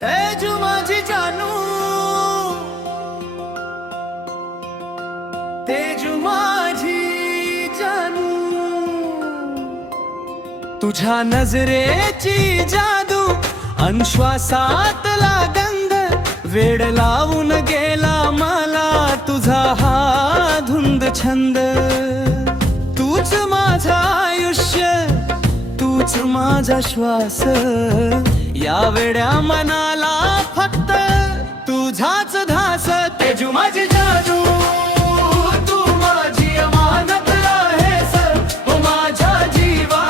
तेजू माझी जानू, तेजू माझी जानू, तुझ्या नजरेची जादू, अन्श्वासातला गंध, वेड लावून गेला मला तुझा हा धुंद छंद. तूच माझं आयुष्य, तूच माझा श्वास, या वेड्या मनाला फक्त तुझाच ध्यास. तेजू माझी जादू, तू माझी अमानत आहेस, ओ माझ्या जीवा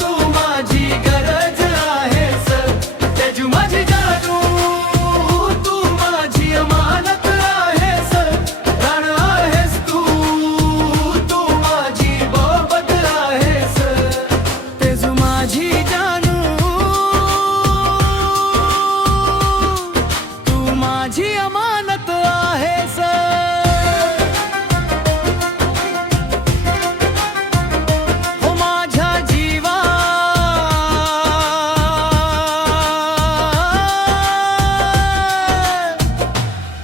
तू माझी गरज आहेस. तेजू माझी जादू, तू माझी अमानत आहेस, प्राण आहेस तू, तू माझी बाबत आहेस. तेजू माझी जानू, माझी अमानत आहेस. हो माझ्या जीवा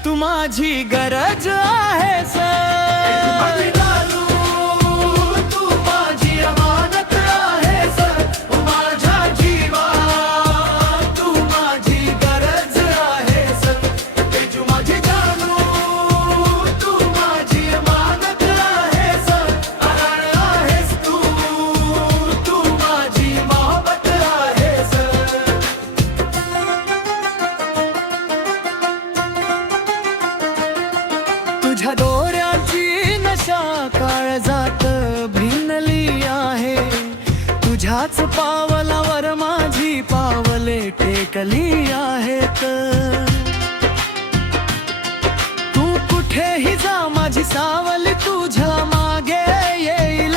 तू माझी गरज आहेस. तू माझी अमानत आहेस, माझ्या जीवा तू माझी गरज आहेस. तेजू माझी जानू, तू माझी अमानत आहेस, प्राण आहेस तू, तू माझी मोहब्बत आहेस. तुझ्या दोऱ्याची नशा काळजात भिनली आहे, तुझ्याच पावलावर माझी पावले टेकली आहेत. तू कुठेही जा माझी सावली तुझ्या मागे येईल.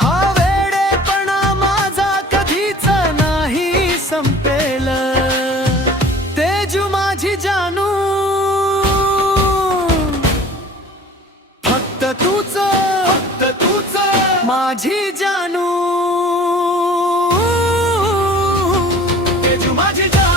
हा वेडेपणा माझा कधीच नाही संपेल. तेजू माझी जानू, फक्त तूच माझी जानू. तेजू माझी जानू.